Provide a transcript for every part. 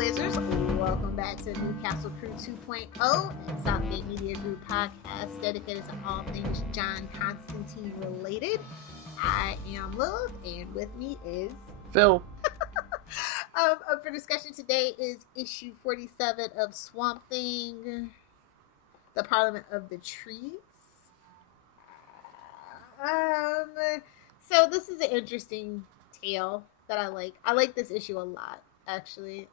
Trailblazers. Welcome back to Newcastle Crew 2.0, Southgate Media Group podcast dedicated to all things John Constantine related. I am Lilith, and with me is Phil. For discussion today is issue 47 of Swamp Thing, the Parliament of the Trees. So this is an interesting tale that I like. I like this issue a lot, actually.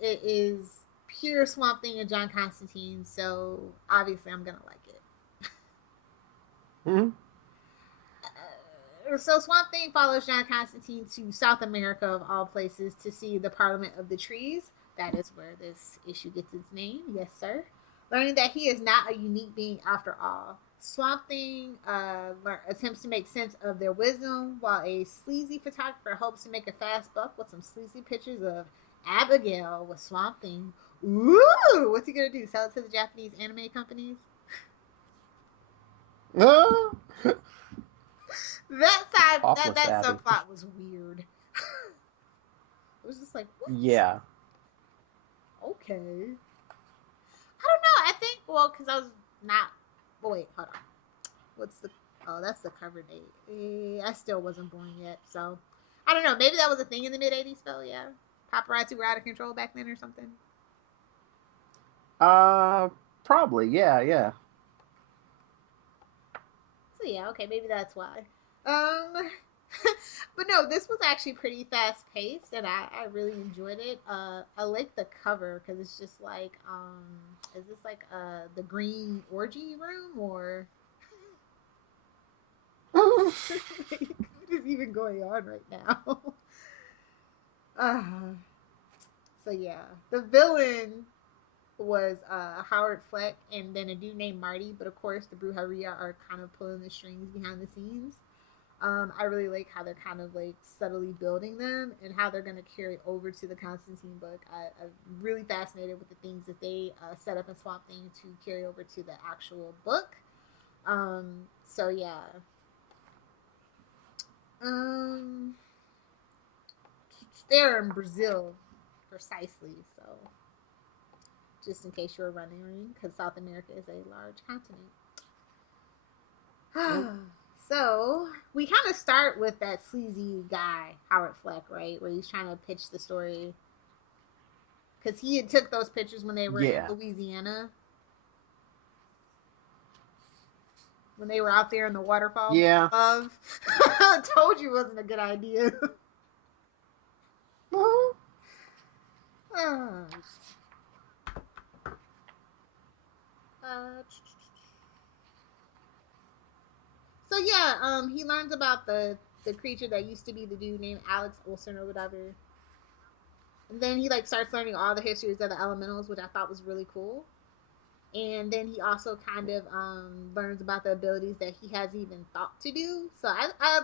It is pure Swamp Thing and John Constantine, so obviously I'm gonna like it. Mm-hmm. So Swamp Thing follows John Constantine to South America, of all places, to see the Parliament of the Trees. That is where this issue gets its name. Yes, sir. Learning that he is not a unique being after all. Swamp Thing attempts to make sense of their wisdom, while a sleazy photographer hopes to make a fast buck with some sleazy pictures of Abigail with Swamp Thing. Ooh, what's he gonna do? Sell it to the Japanese anime companies? Oh. That subplot was weird. It was just like, what? Yeah. Okay. I don't know. I think, well, because I was not. Oh, wait, hold on. That's the cover date. I still wasn't born yet, so I don't know. Maybe that was a thing in the mid 80s, Phil. Yeah, paparazzi were out of control back then or something. Probably. Yeah. So yeah, okay, maybe that's why. But no, this was actually pretty fast paced, and I really enjoyed it. I like the cover because it's just like, is this like the green orgy room or? Like, what is even going on right now? So yeah, the villain was Howard Fleck and then a dude named Marty, but of course the Brujeria are kind of pulling the strings behind the scenes. I really like how they're kind of like subtly building them and how they're going to carry over to the Constantine book. I'm really fascinated with the things that they set up in Swamp Thing to carry over to the actual book. So yeah. They're in Brazil, precisely. So, just in case you're wondering, because South America is a large continent. So, we kind of start with that sleazy guy, Howard Fleck, right? Where he's trying to pitch the story. Because he had took those pictures when they were in Louisiana. When they were out there in the waterfall. Yeah. I told you it wasn't a good idea. So yeah, he learns about the creature that used to be the dude named Alex Olson or whatever. And then he like starts learning all the histories of the elementals, which I thought was really cool. And then he also kind of learns about the abilities that he hasn't even thought to do. So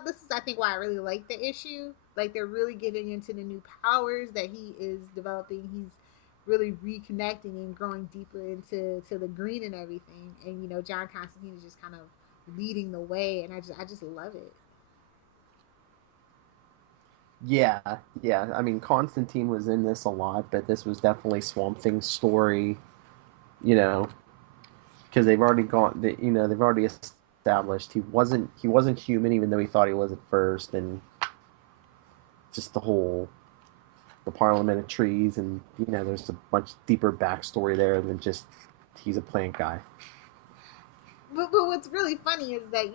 this is I think why I really like the issue. Like they're really getting into the new powers that he is developing. He's really reconnecting and growing deeper into the green and everything. And you know, John Constantine is just kind of leading the way, and I just love it. Yeah. I mean, Constantine was in this a lot, but this was definitely Swamp Thing's story. You know, because they've already they've already established he wasn't human, even though he thought he was at first, and just the Parliament of Trees, and there's a much deeper backstory there than just he's a plant guy. But what's really funny is that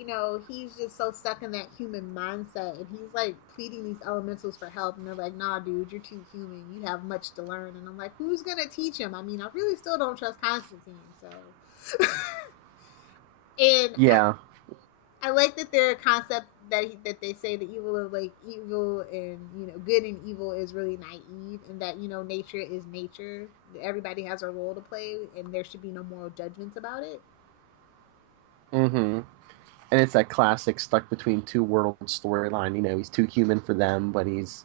he's just so stuck in that human mindset, and he's like pleading these elementals for help, and they're like, "Nah, dude, you're too human. You have much to learn." And I'm like, "Who's gonna teach him?" I mean, I really still don't trust Constantine, so. And yeah, I like that their concept that they say the evil of like evil and good and evil is really naive, and that nature is nature. Everybody has a role to play, and there should be no moral judgments about it. Mm-hmm. And it's that classic stuck between two worlds storyline. He's too human for them, but he's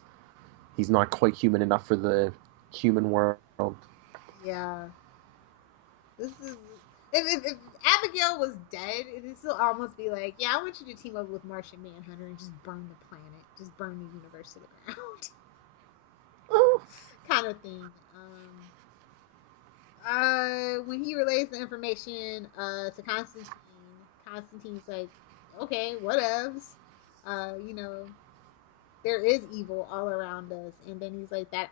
not quite human enough for the human world. Yeah. This is if Abigail was dead, it would still almost be like, yeah, I want you to team up with Martian Manhunter and just burn the planet, just burn the universe to the ground. kind of thing. When he relays the information to Constantine, Constantine's like, okay, whatevs. You know, there is evil all around us, and then he's like that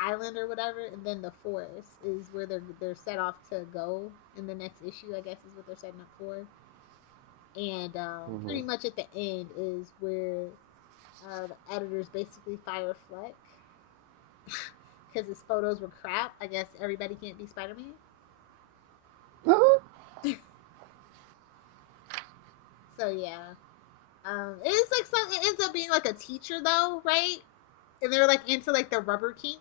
island or whatever, and then the forest is where they're set off to go in the next issue. I guess is what they're setting up for, and Mm-hmm. pretty much at the end is where the editors basically fire Fleck because his photos were crap. I guess everybody can't be Spider Man. So yeah, it's like some. It ends up being like a teacher though, right? And they're like into like the rubber kink,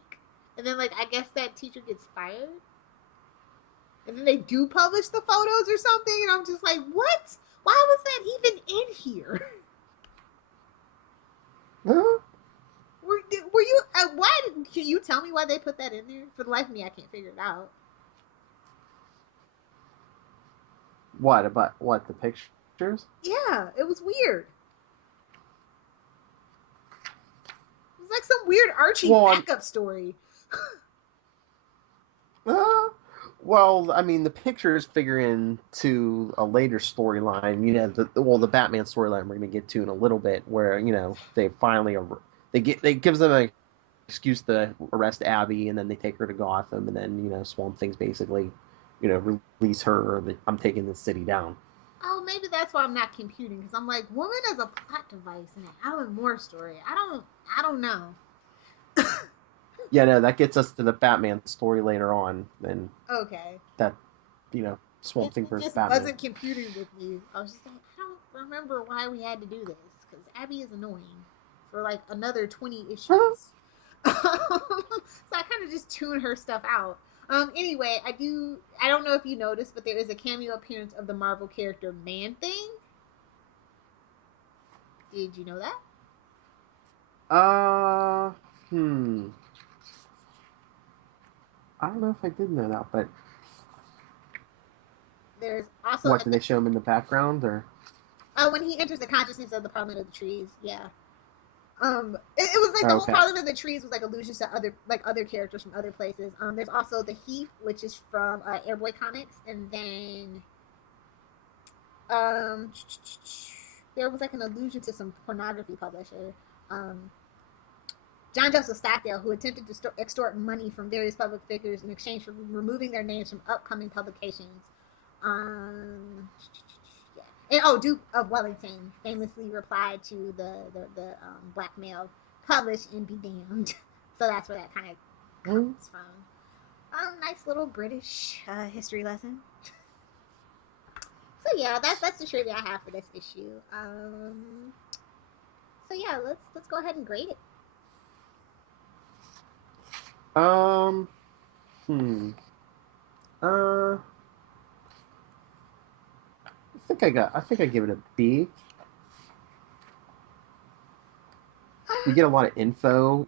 and then like I guess that teacher gets fired, and then they do publish the photos or something, and I'm just like, what? Why was that even in here? Were you? Why? Can you tell me why they put that in there? For the life of me, I can't figure it out. What about what the pictures? Yeah, it was weird. It was like some weird Archie Well, backup story. uh, well, I mean, the pictures figure into a later storyline. You know, the Batman storyline we're going to get to in a little bit, where they finally they gives them an excuse to arrest Abby, and then they take her to Gotham, and then Swamp Thing's basically release her. Or I'm taking the city down. Oh, maybe that's why I'm not computing because I'm like, woman as a plot device in an Alan Moore story. I don't know. Yeah, no, that gets us to the Batman story later on, and Okay, that Swamp Thing it versus just Batman. wasn't computing with me. I was just like, I don't remember why we had to do this because Abby is annoying for like another 20 issues. So I kind of just tune her stuff out. Anyway, I do. I don't know if you noticed, but there is a cameo appearance of the Marvel character Man Thing. Did you know that? Uh, hmm. I don't know if I did know that, but There's also what at did the they show him in the background or? when he enters the consciousness of the Parliament of the Trees. Yeah. It was like the whole Okay. Parliament of the Trees was like allusions to other characters from other places. There's also the Heath, which is from Airboy Comics, and then um, there was like an allusion to some pornography publisher. Um, John Joseph Stockdale, who attempted to extort money from various public figures in exchange for removing their names from upcoming publications. Um, yeah. And Duke of Wellington famously replied to the blackmail, publish and be damned. So that's where that kind of Mm. comes from. Nice little British history lesson. So yeah, that's the trivia I have for this issue. So yeah, let's go ahead and grade it. Um. Hmm. Uh. I think I give it a B. We get a lot of info.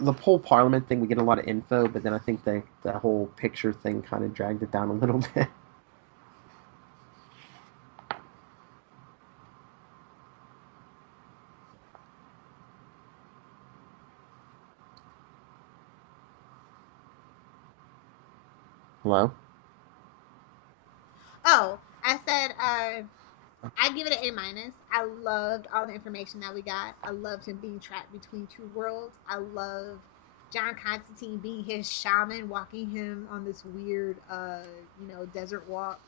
The whole Parliament thing. We get a lot of info, but then I think the whole picture thing kind of dragged it down a little bit. Hello. Oh, I said I give it an A minus. I loved all the information that we got. I loved him being trapped between two worlds. I love John Constantine being his shaman, walking him on this weird, desert walk,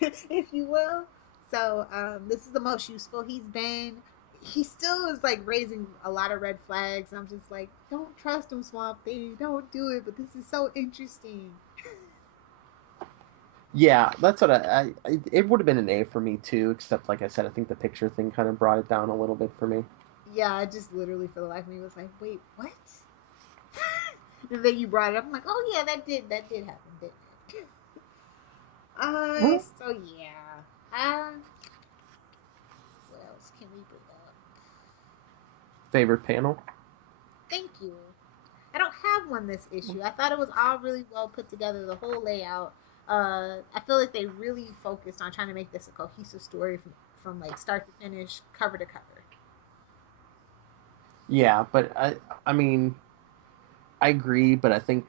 if you will. So this is the most useful he's been. He still is like raising a lot of red flags, and I'm just like, don't trust him, Swamp Thing. Don't do it. But this is so interesting. Yeah, that's what it would have been an A for me too, except like I said, I think the picture thing kind of brought it down a little bit for me. Yeah, I just literally for the life of me was like, wait, what? And then you brought it up. I'm like, oh yeah, that did happen, didn't it? Huh? So yeah. What else can we bring up? Favorite panel? Thank you. I don't have one this issue. I thought it was all really well put together, the whole layout. I feel like they really focused on trying to make this a cohesive story from like start to finish, cover to cover. Yeah, but I mean, I agree, but I think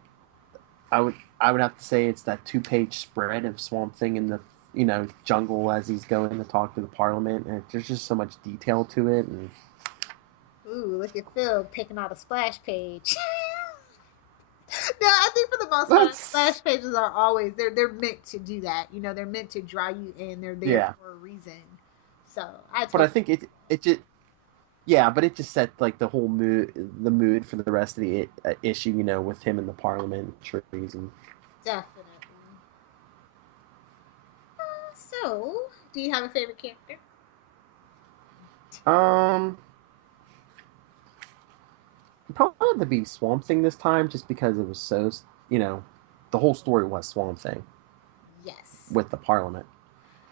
I would have to say it's that 2-page spread of Swamp Thing in the jungle as he's going to talk to the Parliament, and there's just so much detail to it. And Ooh, look at Phil picking out a splash page. No, I think for the most part, that's splash pages are always they're meant to do that. They're meant to draw you in. They're there yeah. for a reason. So I But I totally think it just yeah, but it just set like the mood for the rest of the issue. With him in the Parliament trees and definitely. So, do you have a favorite character? um. Probably had to be Swamp Thing this time, just because it was so you know, the whole story was Swamp Thing Yes, with the Parliament.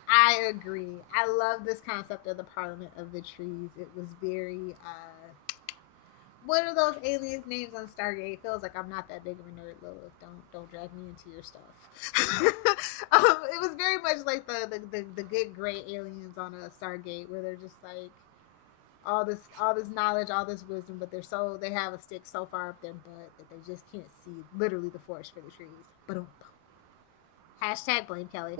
I agree. I love this concept of the Parliament of the Trees. It was very what are those aliens' names on Stargate? It feels like I'm not that big of a nerd, Lilith. Don't drag me into your stuff. It was very much like the good gray aliens on a Stargate, where they're just like all this knowledge, all this wisdom, but they have a stick so far up their butt that they just can't see literally the forest for the trees. But hashtag blame Kelly.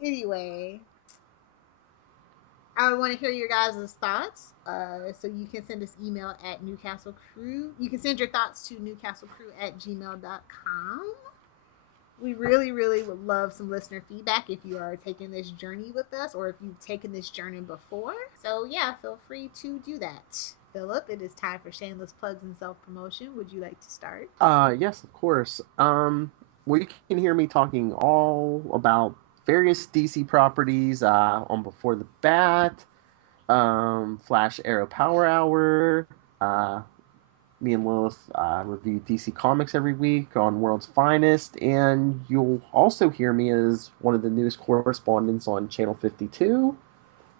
Anyway, I want to hear your guys' thoughts. So you can send us email at Newcastle Crew. You can send your thoughts to newcastlecrew@gmail.com. We really, really would love some listener feedback if you are taking this journey with us or if you've taken this journey before. So, yeah, feel free to do that. Philip, it is time for shameless plugs and self promotion. Would you like to start? Yes, of course. Well, you can hear me talking all about various DC properties on Before the Bat, Flash Arrow Power Hour. Me and Lilith review DC Comics every week on World's Finest, and you'll also hear me as one of the newest correspondents on Channel 52.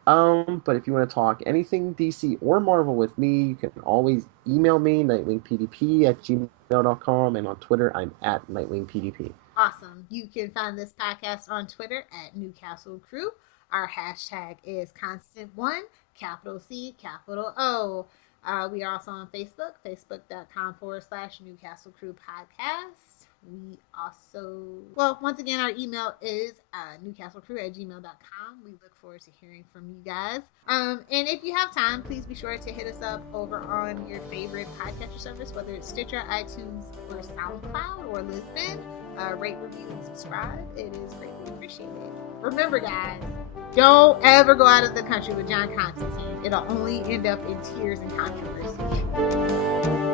But if you want to talk anything DC or Marvel with me, you can always email me, nightwingpdp@gmail.com, and on Twitter, I'm at nightwingpdp. Awesome. You can find this podcast on Twitter at Newcastle Crew. Our hashtag is Constant1, capital C, capital O. We are also on Facebook, facebook.com/Newcastle Crew Podcast. We also, well, once again, our email is newcastlecrew@gmail.com. We look forward to hearing from you guys. And if you have time, please be sure to hit us up over on your favorite podcatcher service, whether it's Stitcher, iTunes, or SoundCloud, or Lisbon. Rate, review, and subscribe. It is greatly appreciated. Remember, guys, don't ever go out of the country with John Constantine. It'll only end up in tears and controversy.